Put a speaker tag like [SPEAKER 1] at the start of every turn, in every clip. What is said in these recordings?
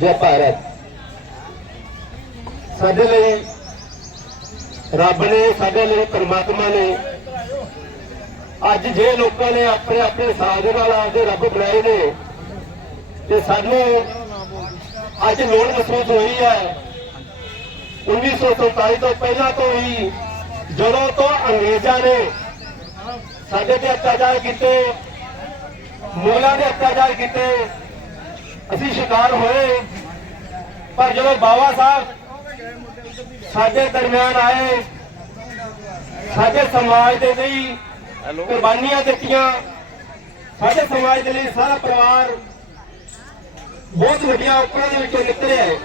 [SPEAKER 1] ਜੈ ਭਾਰਤ ਸਾਡੇ ਲਈ ਰੱਬ ਨੇ, ਸਾਡੇ ਲਈ ਪਰਮਾਤਮਾ ਨੇ ਅੱਜ ਜੇ ਲੋਕਾਂ ਨੇ ਆਪਣੇ ਆਪਣੇ ਸਾਧ ਨਾਲ ਆਪਦੇ ਰੱਬ ਬਣਾਏ ਨੇ, ਤੇ ਸਾਨੂੰ ਅੱਜ ਲੋੜ ਮਹਿਸੂਸ ਹੋਈ ਹੈ। 1947 ਤੋਂ ਪਹਿਲਾਂ ਤੋਂ ਹੀ ਜਦੋਂ ਤੋਂ ਅੰਗਰੇਜ਼ਾਂ ਨੇ ਸਾਡੇ ਤੇ ਅਤਿਆਚਾਰ ਕੀਤੇ ਮੁਗਲਾਂ ਨੇ ਅਤਿਆਚਾਰ ਕੀਤੇ ਅਸੀਂ ਸ਼ਿਕਾਰ ਹੋਏ। ਪਰ ਜਦੋਂ ਬਾਬਾ ਸਾਹਿਬ ਸਾਡੇ ਦਰਮਿਆਨ ਆਏ ਸਾਡੇ ਸਮਾਜ ਦੇ ਲਈ ਕੁਰਬਾਨੀਆਂ ਦਿੱਤੀਆਂ। ਸਾਡੇ ਸਮਾਜ ਦੇ ਲਈ ਸਾਰਾ ਪਰਿਵਾਰ ਬਹੁਤ ਵੱਡੀਆਂ ਔਕੜਾਂ ਦੇ ਵਿੱਚੋਂ ਨਿਕਲਿਆ ਹੈ।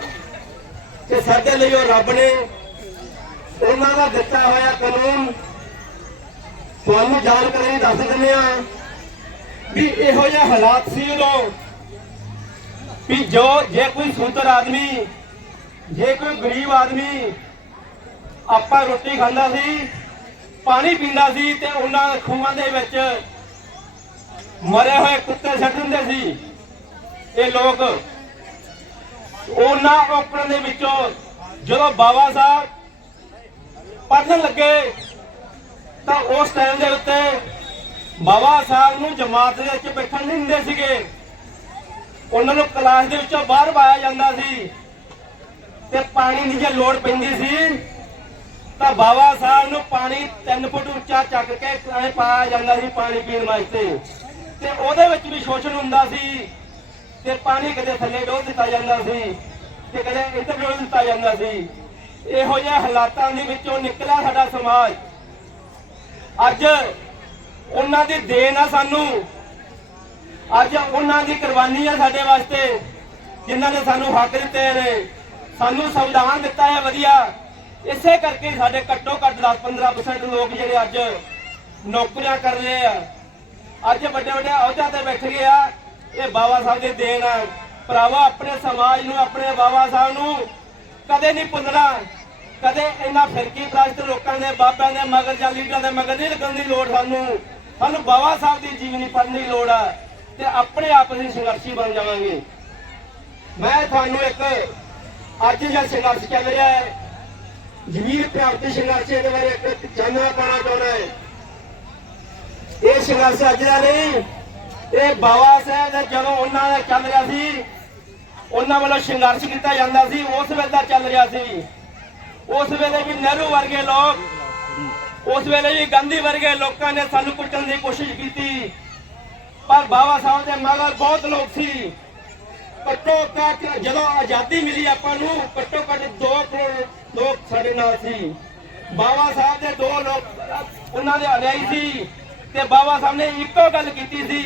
[SPEAKER 1] ਤੇ ਸਾਡੇ ਲਈ ਉਹ ਰੱਬ ਨੇ ਉਹਨਾਂ ਦਾ ਦਿੱਤਾ ਹੋਇਆ ਕਾਨੂੰਨ ਤੁਹਾਨੂੰ ਜਾਣਕਾਰੀ ਦੱਸ ਦਿੰਦੇ ਆ ਵੀ ਇਹੋ ਜਿਹੇ ਹਾਲਾਤ ਸੀ ਉਦੋਂ ਵੀ ਜੋ ਜੇ ਕੋਈ ਸੁੰਦਰ ਆਦਮੀ, ਜੇ ਕੋਈ ਗਰੀਬ ਆਦਮੀ ਆਪਾਂ ਰੋਟੀ ਖਾਂਦਾ ਸੀ, ਪਾਣੀ ਪੀਂਦਾ ਸੀ ਤੇ ਉਹਨਾਂ ਖੂਹਾਂ ਦੇ ਵਿੱਚ ਮਰੇ ਹੋਏ ਕੁੱਤੇ ਛੱਡ ਦਿੰਦੇ ਸੀ। ਇਹ ਲੋਕ ਉਹਨਾਂ ਔਕੜਾਂ ਦੇ ਵਿੱਚੋਂ ਜਦੋਂ ਬਾਬਾ ਸਾਹਿਬ ਪੜਨ ਲੱਗੇ, ਤਾਂ ਉਸ ਟਾਈਮ ਦੇ ਉੱਤੇ ਬਾਬਾ ਸਾਹਿਬ ਨੂੰ ਜਮਾਤ ਦੇ ਵਿੱਚ ਬੈਠਣ ਨਹੀਂ ਦਿੰਦੇ ਸੀਗੇ। ਉਹਨਾਂ ਨੂੰ ਕਲਾਸ ਦੇ ਵਿੱਚੋਂ ਬਾਹਰ ਪਾਇਆ ਜਾਂਦਾ ਸੀ। ਤੇ ਪਾਣੀ ਦੀ ਜੇ ਲੋੜ ਪੈਂਦੀ ਸੀ, ਤਾਂ ਬਾਬਾ ਸਾਹਿਬ ਨੂੰ ਪਾਣੀ 3 ਫੁੱਟ ਉੱਚਾ ਚੱਕ ਕੇ ਐ ਪਾਇਆ ਜਾਂਦਾ ਸੀ ਪਾਣੀ ਪੀਣ ਵਾਸਤੇ। ਤੇ ਉਹਦੇ ਵਿੱਚ ਵੀ ਸ਼ੋਸ਼ਣ ਹੁੰਦਾ ਸੀ, ਤੇ ਪਾਣੀ ਕਦੇ ਥੱਲੇ ਡੋਲ ਦਿੱਤਾ ਜਾਂਦਾ ਸੀ, ਤੇ ਕਦੇ ਇੱਧਰ ਡੋਲ ਦਿੱਤਾ ਜਾਂਦਾ ਸੀ। ਇਹੋ ਜਿਹੇ ਹਾਲਾਤਾਂ ਦੇ ਵਿੱਚੋਂ ਨਿਕਲਿਆ ਸਾਡਾ ਸਮਾਜ। ਅੱਜ ਉਹਨਾਂ ਦੀ ਦੇਣ ਆ ਸਾਨੂੰ। ਅੱਜ ਉਹਨਾਂ ਦੀ ਕੁਰਬਾਨੀ ਹੈ ਸਾਡੇ ਵਾਸਤੇ, ਜਿਨ੍ਹਾਂ ਨੇ ਸਾਨੂੰ ਹੱਕ ਦਿੱਤੇ ਨੇ। ਸਾਨੂੰ ਸੰਵਿਧਾਨ ਦਿੱਤਾ ਹੈ ਵਧੀਆ। ਇਸੇ ਕਰਕੇ ਸਾਡੇ ਘੱਟੋ ਘੱਟ 10-15% ਲੋਕ ਜਿਹੜੇ ਅੱਜ ਨੌਕਰੀਆਂ ਕਰ ਰਹੇ ਆ। ਅੱਜ ਵੱਡੇ ਵੱਡੇ ਅਹੁਦਿਆਂ ਤੇ ਬੈਠ ਗਏ ਆ। ਇਹ ਬਾਬਾ ਸਾਹਿਬ ਦੇ ਦੇਣ ਆ। ਭਰਾਵਾ, ਆਪਣੇ ਸਮਾਜ ਨੂੰ, ਆਪਣੇ ਬਾਬਾ ਸਾਹਿਬ ਨੂੰ ਕਦੇ ਨਹੀਂ ਭੁੱਲਣਾ। ਕਦੇ ਇਹਨਾਂ ਫਿਰਕੀ ਪ੍ਰਸਤ ਲੋਕਾਂ ਦੇ ਬਾਬਿਆਂ ਦੇ ਮਗਰ ਜਾਂ ਲੀਡਰਾਂ ਦੇ ਮਗਰ ਨਹੀਂ ਲੱਗਣ ਦੀ ਲੋੜ ਸਾਨੂੰ। ਸਾਨੂੰ ਬਾਬਾ ਸਾਹਿਬ ਦੀ ਜੀਵਨੀ ਪੜ੍ਹਨ ਦੀ ਲੋੜ ਆ। ਤੇ ਆਪਣੇ ਆਪ ਅਸੀਂ ਸੰਘਰਸ਼ੀ ਬਣ ਜਾਵਾਂਗੇ। ਮੈਂ ਤੁਹਾਨੂੰ ਇੱਕ ਅੱਜ ਜਿਹੜਾ ਸੰਘਰਸ਼ ਚੱਲ ਰਿਹਾ ਹੈ। ਜਮੀਰ ਪ੍ਰਾਪਤੀ ਸੰਘਰਸ਼ ਦੇ ਬਾਰੇ ਇੱਕ ਚਾਨਣਾ ਪਾਉਣਾ ਚਾਹੁੰਦਾ ਹੈ। ਇਹ ਸੰਘਰਸ਼ ਅੱਜ ਦਾ ਨਹੀਂ, ਇਹ ਬਾਬਾ ਸਾਹਿਬ ਦਾ ਜਦੋਂ ਉਹਨਾਂ ਦਾ ਚੱਲ ਰਿਹਾ ਸੀ, ਉਹਨਾਂ ਵੱਲੋਂ ਸੰਘਰਸ਼ ਕੀਤਾ ਜਾਂਦਾ ਸੀ, ਉਸ ਵੇਲੇ ਦਾ ਚੱਲ ਰਿਹਾ ਸੀ। ਉਸ ਵੇਲੇ ਵੀ ਨਹਿਰੂ ਵਰਗੇ ਲੋਕ, ਉਸ ਵੇਲੇ ਵੀ ਗਾਂਧੀ ਵਰਗੇ ਲੋਕਾਂ ਨੇ ਸਾਨੂੰ ਕੁੱਟਣ ਦੀ ਕੋਸ਼ਿਸ਼ ਕੀਤੀ। ਪਰ ਬਾਬਾ ਸਾਹਿਬ ਦੇ ਮਗਰ ਬਹੁਤ ਲੋਕ ਸੀ। ਘੱਟੋ ਘੱਟ ਜਦੋਂ ਆਜ਼ਾਦੀ ਮਿਲੀ ਆਪਾਂ ਨੂੰ ਘੱਟੋ ਘੱਟ 2 ਕਰੋੜ ਲੋਕ ਸਾਡੇ ਨਾਲ ਸੀ। ਬਾਬਾ ਸਾਹਿਬ ਦੇ ਦੋ ਲੋਕ ਉਹਨਾਂ ਦੇ ਅਨਿਆਈ ਸੀ ਤੇ ਬਾਬਾ ਸਾਹਿਬ ਨੇ ਇੱਕੋ ਗੱਲ ਕੀਤੀ ਸੀ।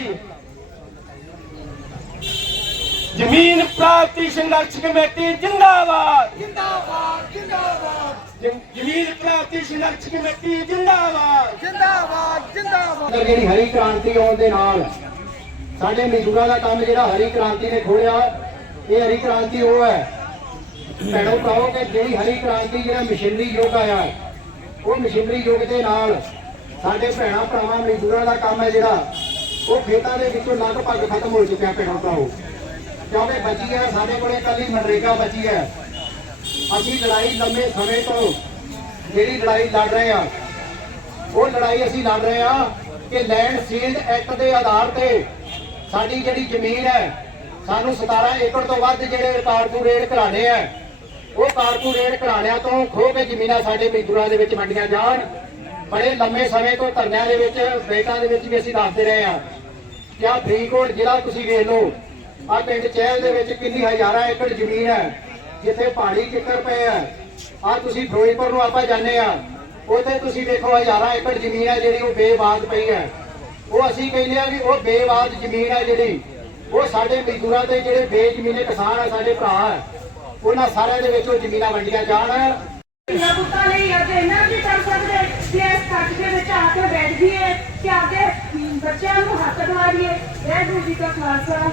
[SPEAKER 1] ਜ਼ਮੀਨ ਪ੍ਰਾਪਤੀ ਸੰਘਰਸ਼ ਕਮੇਟੀ ਜਿੰਦਾਬਾਦ।
[SPEAKER 2] ਜਿੰਦਾਬਾਦ ਜਿੰਦਾਬਾਦ।
[SPEAKER 1] ਜ਼ਮੀਨ ਪ੍ਰਾਪਤੀ ਸੰਘਰਸ਼ ਕਮੇਟੀ ਜਿੰਦਾਬਾਦ।
[SPEAKER 2] ਜਿੰਦਾਬਾਦ ਜਿੰਦਾਬਾਦ।
[SPEAKER 1] ਜਿਹੜੀ ਹਰੀ ਕ੍ਰਾਂਤੀ ਆਉਣ ਦੇ ਨਾਲ ਸਾਡੇ ਮਜ਼ਦੂਰਾਂ ਦਾ ਕੰਮ ਜਿਹੜਾ ਹਰੀ ਕ੍ਰਾਂਤੀ ਨੇ ਖੋਲਿਆ, ਇਹ ਹਰੀ ਕ੍ਰਾਂਤੀ ਉਹ ਹੈ। ਭੈਣੋ ਕਹੋ ਕਿ ਜਿਹੜੀ ਹਰੀ ਕ੍ਰਾਂਤੀ, ਜਿਹੜਾ ਮਸ਼ੀਨਰੀ ਯੁੱਗ ਆਇਆ ਉਹ ਮਸ਼ੀਨਰੀ ਯੁੱਗ ਦੇ ਨਾਲ ਸਾਡੇ ਭੈਣਾ ਭਰਾਵਾਂ ਮਜ਼ਦੂਰਾਂ ਦਾ ਕੰਮ ਹੈ ਜਿਹੜਾ, ਉਹ ਖੇਤਾਂ ਦੇ ਵਿੱਚੋਂ ਲਗਭਗ ਖਤਮ ਹੋ ਚੁੱਕਿਆ ਭੈਣੋ ਭਰਾਓ ਕਿਉਂਕਿ ਬਚੀ ਹੈ, ਸਾਡੇ ਕੋਲੇ ਕੱਲੀ ਮਨਰੇਗਾ ਬਚੀ ਹੈ। ਅਸੀਂ ਲੜਾਈ ਲੰਮੇ ਸਮੇਂ ਤੋਂ ਜਿਹੜੀ ਲੜਾਈ ਲੜ ਰਹੇ ਆ ਉਹ ਲੜਾਈ ਅਸੀਂ ਲੜ ਰਹੇ ਆ ਕਿ ਲੈਂਡ ਸੀਲਡ ਐਕਟ ਦੇ ਆਧਾਰ ਤੇ ਸਾਡੀ ਜਿਹੜੀ ਜ਼ਮੀਨ ਹੈ, ਸਾਨੂੰ 17 ਏਕੜ ਤੋਂ ਵੱਧ ਜਿਹੜੇ ਕਾਰਪੋਰੇਟ ਘਰਾਣੇ ਆ ਉਹ ਕਾਰਪੋਰੇਟ ਘਰਾਣਿਆਂ ਤੋਂ ਖੋਹ ਕੇ ਜ਼ਮੀਨਾਂ ਸਾਡੇ ਮਜ਼ਦੂਰਾਂ ਦੇ ਵਿੱਚ ਵੰਡੀਆਂ ਜਾਣ ਬੜੇ ਲੰਮੇ ਸਮੇਂ ਤੋਂ ਧਰਨਿਆਂ ਦੇ ਵਿੱਚ, ਬੇਟਾਂ ਦੇ ਵਿੱਚ ਵੀ ਅਸੀਂ ਦੱਸਦੇ ਰਹੇ ਆ ਕਿਆ ਫਰੀਦਕੋਟ ਜ਼ਿਲ੍ਹਾ ਤੁਸੀਂ ਵੇਖ ਲਓ ਆ ਪਿੰਡ ਚਹਿਲ ਦੇ ਵਿੱਚ ਕਿੰਨੀ ਹਜ਼ਾਰਾਂ ਏਕੜ ਜ਼ਮੀਨ ਹੈ, ਜਿੱਥੇ ਪਹਾੜੀ ਕਿੱਕਰ ਪਏ ਆ ਆ ਤੁਸੀਂ ਫਿਰੋਜ਼ਪੁਰ ਨੂੰ ਆਪਾਂ ਜਾਂਦੇ ਆ ਉੱਥੇ ਤੁਸੀਂ ਦੇਖੋ ਹਜ਼ਾਰਾਂ ਏਕੜ ਜ਼ਮੀਨ ਹੈ ਜਿਹੜੀ ਉਹ ਬੇਬਾਦ ਪਈ ਹੈ। ਉਹ ਅਸੀਂ ਕਹਿੰਦੇ ਆ ਵੀ ਉਹ ਬੇਬਾਦ ਜ਼ਮੀਨ ਹੈ ਜਿਹੜੀ। ਉਹ ਸਾਡੇ ਮਜ਼ਦੂਰਾਂ ਦੇ ਜਿਹੜੇ ਬੇਜ਼ਮੀਨੇ ਕਿਸਾਨ ਆ, ਸਾਡੇ ਭਰਾ ਹੈ ਉਹਨਾਂ ਸਾਰਿਆਂ ਦੇ ਵਿੱਚ ਉਹ ਜ਼ਮੀਨਾਂ ਵੰਡੀਆਂ ਜਾਣ।
[SPEAKER 3] ਇਹਨਾਂ ਪੁੱਤਾਂ ਲਈ ਅੱਜ ਇਹਨਾਂ ਵੀ ਕਰ ਸਕਦੇ। ਕਿ ਇਸ ਕੱਟ ਦੇ ਵਿੱਚ ਆ ਕੇ ਬੈਠ ਜੀਏ ਕਿ ਆਪਦੇ ਬੱਚਿਆਂ ਨੂੰ ਹੱਥ ਦਵਾ ਦਈਏ ਇਹ ਦੂਜੀ ਦਾ ਖਾਲਸਾ।